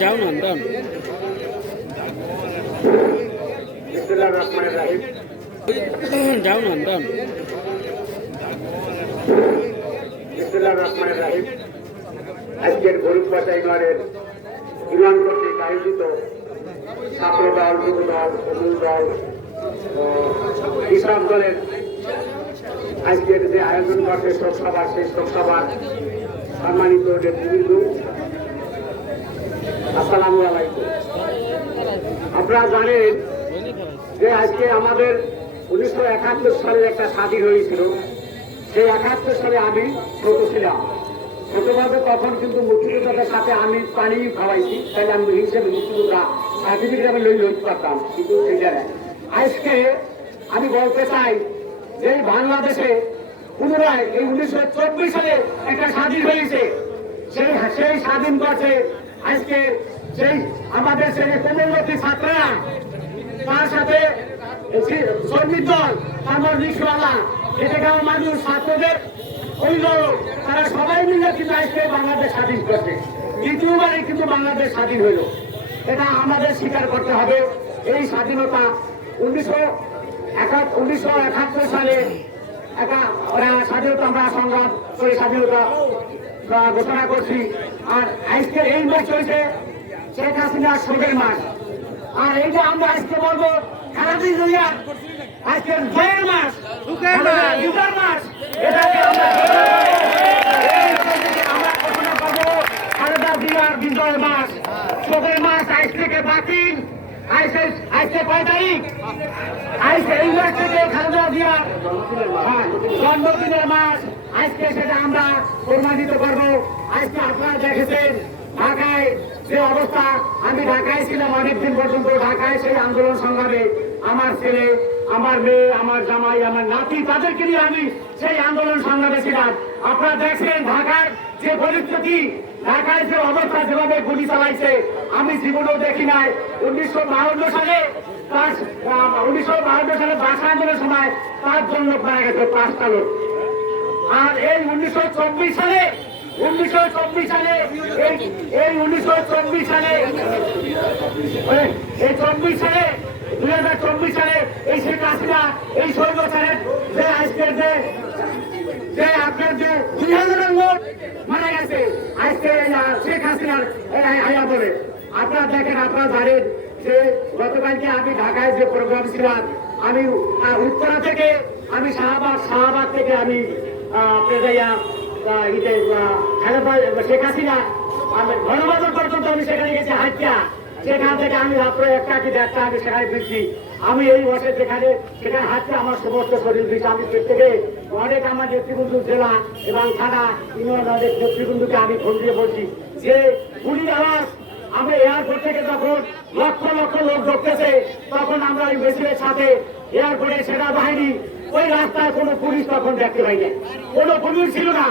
Down হন down down হন down আজকের গরুপাতা ইউনিয়নের ইউনিয়ন কর্তৃক আয়োজিত ছাত্র দল, যুব দল, তরুণ দল, কৃষক দলের আজকের যে আয়োজন করছে শোকসভা, সেই শোকসভার সম্মানিত নেতৃবৃন্দ, আসসালামু আলাইকুম। আপনারা জানেন যে আজকে আমাদের 1971 সালের একটা স্বাধীন হয়েছিল। সেই 71 সালে আমি ছোট ছিলাম। ছোটভাবে তখন কিন্তু মুক্তিযোদ্ধাদের সাথে আমি পানি খাওয়াইছি, তাই আমি হিসেবে মুক্তিযোদ্ধা সার্টিফিকেট আমি লইতে পারতাম, কিন্তু সেটা আজকে আমি বলতে চাই যে বাংলাদেশে পুনরায় এই 1924 সালে একটা স্বাধীন হয়েছে। সেই স্বাধীন করছে আজকে সেই আমাদের সেই কোমলমতি ছাত্ররা, তার সাথে সৈনিক দল, তারপর রিক্সাওয়ালা, এটাও মানুষ, ছাত্রদের অভিভাবক, তারা সবাই মিলে কিন্তু আজকে বাংলাদেশ স্বাধীন করছে। দ্বিতীয়বারে কিন্তু বাংলাদেশ স্বাধীন হইল, এটা আমাদের স্বীকার করতে হবে। এই স্বাধীনতা 1971 সালে একটা স্বাধীনতা আমরা সংগ্রাম করে স্বাধীনতা ঘোষণা করছি। আর আজকে এই মাস চলছে শেখ হাসিনার শোকের মাস। আর এই যে আমরা আজকে বলবো খালেদা জিয়া আজকের জয়ের মাস, যুগের মাস, এটাকে আমরা ঘোষণা করবো খালেদা জিয়ার বিজয়ের মাস, শোকের মাস। আজ থেকে বাতিল, আজকে 5 তারিখ, আজকে এই মাস থেকে খালেদা জিয়ার জন্মদিনের মাস, আজকে সেটা আমরা প্রমাণিত করবো। আজকে আপনারা দেখেছেন ঢাকায় যে অবস্থা, আমি ঢাকায় ছিলাম অনেকদিন পর্যন্ত। ঢাকায় সেই আন্দোলন সংগ্রামে আমার ছেলে, আমার মেয়ে, আমার জামাই, আমার নাতি, তাদেরকে নিয়ে আমি সেই আন্দোলন সংগ্রামে ছিলাম। আপনারা দেখছেন ঢাকার যে পরিস্থিতি, ঢাকায় যে অবস্থা, যেভাবে গুলি চালাইছে, আমি জীবনেও দেখি নাই। 1952 সালে ভাষা আন্দোলনের সময় 5 জন লোক মারা গেছে, 5টা লোক। আর এই 1924 সালে এই 1924 সালে 2024 সালে এই শেখ হাসিনা, এই স্বৈরাচারের যে আজকের যে আপনার যে 2000 লোক মারা গেছে আজকে শেখ হাসিনার আয়া বলে। আপনারা দেখেন, আপনারা জানেন যে গতকালকে আমি ঢাকায় যে প্রোগ্রাম ছিলাম, আমি উত্তরা থেকে, আমি শাহবাগ থেকে আমি শেখ হাসিনা গণবাজার পর্যন্ত আমি সেখানে গেছি হাইটা। সেখান থেকে আমি রাত্র 1টা কি 1:30 আমি সেখানে ফিরছি। আমি এই বছর সেখানে হাঁটতে আমার সমস্ত শরীর দিচ্ছে। আমি থেকে অনেক আমার নেতৃবৃন্দ, জেলা এবং থানা ইউনিয়নের নেতৃবৃন্দকে আমি ফোন দিয়ে বলছি যে গুলির আওয়াজ, আমরা এয়ারপোর্ট থেকে যখন লক্ষ লক্ষ লোক ঢুকতেছে, তখন আমরা ওই মেশিনের সাথে এয়ারপোর্টের সেনাবাহিনী, ওই রাস্তায় কোনো পুলিশ তখন দেখতে পাইনি, কোনো পুলিশ ছিল না।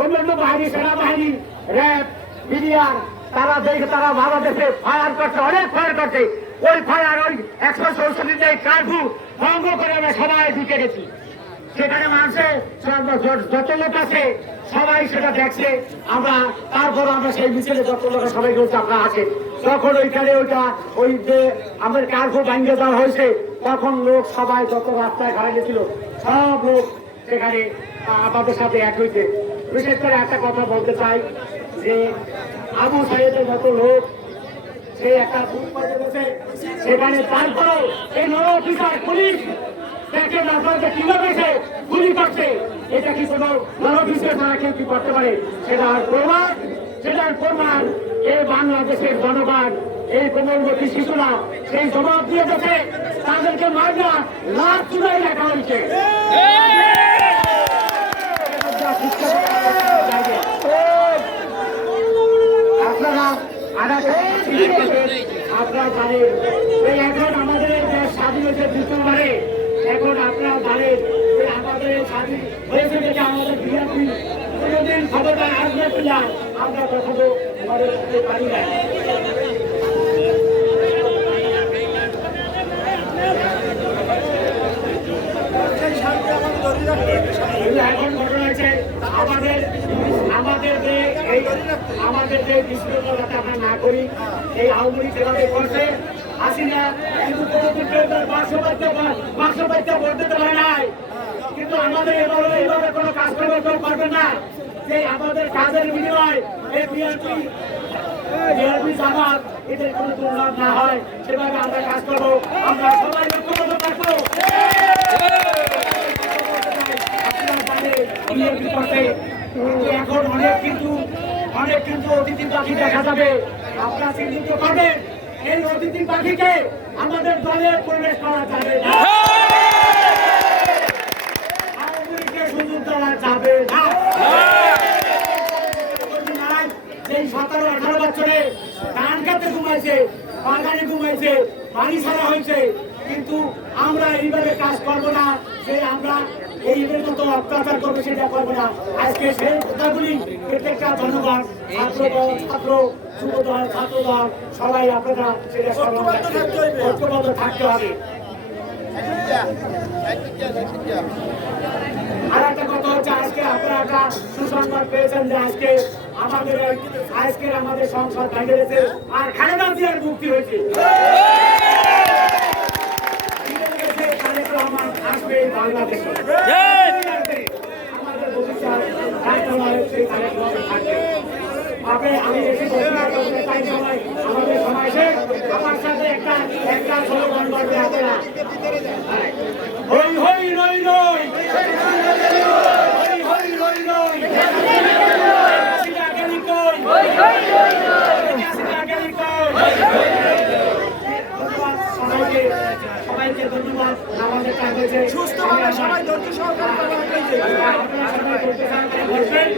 অন্যান্য বাহিনী, সেনাবাহিনী, র্যাব, বিডিআর, তারা দেখে তারা বাংলাদেশে ফায়ার করছে, অনেক ফায়ার করছে। ওই ফায়ার, ওই 164 কার্ফু ভঙ্গ করে আমরা সবাই ঢুকে গেছি। সেখানে মানুষের যত লোক আছে সবাই সেটা দেখছে। আমরা তারপর আমরা সেই মিছিলে যত লোক সবাই বলছে আপনারা আছে। তখন ওইখানে ওই যে আমাদের কার্ফু ভাঙিয়ে দেওয়া হয়েছে, তখন লোক সবাই যত রাস্তায় ঘাড়ে গেছিল সব লোক সেখানে আমাদের সাথে এক হয়েছে। বিশেষ করে একটা কথা বলতে চাই যে আবু সাইদের মতো লোক সে একটা সেখানে, তারপরেও এই অফিসার পুলিশ দেখে আপনাদের কিভাবে সে গুলি করছে, এটা কি কোনো অফিসের দ্বারা কেউ কি করতে পারে? সেটার প্রমাণ এই বাংলাদেশের জনগণ, এই কোমলমতি শিশুরা সেই জবাব দিয়ে গেছে। তাদেরকে মারনা লাশ চুলাই রাখা হয়েছে। আপনারা জানেন এখন আমাদের স্বাধীন হয়েছে দ্বিতীয়বারে। এখন আপনারা জানেন যে আমাদের স্বাধীন হয়েছে থেকে আমাদের বিএনপি কোনোদিন ক্ষমতায় আসবে কিনা আমরা কখনো মনে করতে পারি না। শান্তি আমাদের এই আমাদের যে বিশৃঙ্খলা যাতে আমরা না করি, এই আওয়ামী লীগ যেভাবে করছে হাসিনা কিন্তু কোনোদিন কেউ তার বাসবাড়িতে ভোট দিতে পারে নাই। কিন্তু আমাদের এইভাবে কোনো কাজ করবে কেউ করবে না, যে আমাদের কাজের বিনিময় এই বিএনপি জামাত এদের কোনো দুর্নাম না হয় সেভাবে আমরা কাজ করবো। আমরা সবাই ঐক্যবদ্ধ থাকবো। এখন অনেক কিন্তু অতিথি পাখি দেখা যাবে, আপনারা চিহ্নিত করবেন এই অতিথি পাখিকে আমাদের দলে প্রবেশ করা যাবে না, আওয়ামী লীগকে সুযোগ দেওয়া যাবে না। এই 17-18 বছরে ধান খেতে ঘুমাইছে, বাগানে ঘুমাইছে, বাড়ি ছাড়া হয়েছে, কিন্তু আমরা এইভাবে কাজ করবো না যে আমরা এইভাবে মতো অত্যাচার করবো সেটা করবো না। আজকে সেই কথাগুলি প্রত্যেকটা জনগণ, ছাত্রদল, ছাত্র যুবদল, ছাত্রদল সবাই আপনারা সেটা ঐক্যবদ্ধ থাকতে হবে। আর একটা কথা হচ্ছে, আজকে আপনারা একটা সুসংবাদ পেয়েছেন যে আমাদের সংসদ ভেঙে গেছে আর খালেদা জিয়ার মুক্তি হয়েছে। আসবে বাংলাদেশে আমাদের ভবিষ্যৎ থাকবে। আমি বেশি তাই সময় আমাদের সমাজে আমার সাথে একটা স্লোগান করবে আপনারা, হই হই রই রই, হই হই রই রই, সবাইকে ধন্যবাদ। আমাদের কাছে সুস্থভাবে সবাই ধৈর্য সহকারে বসবেন।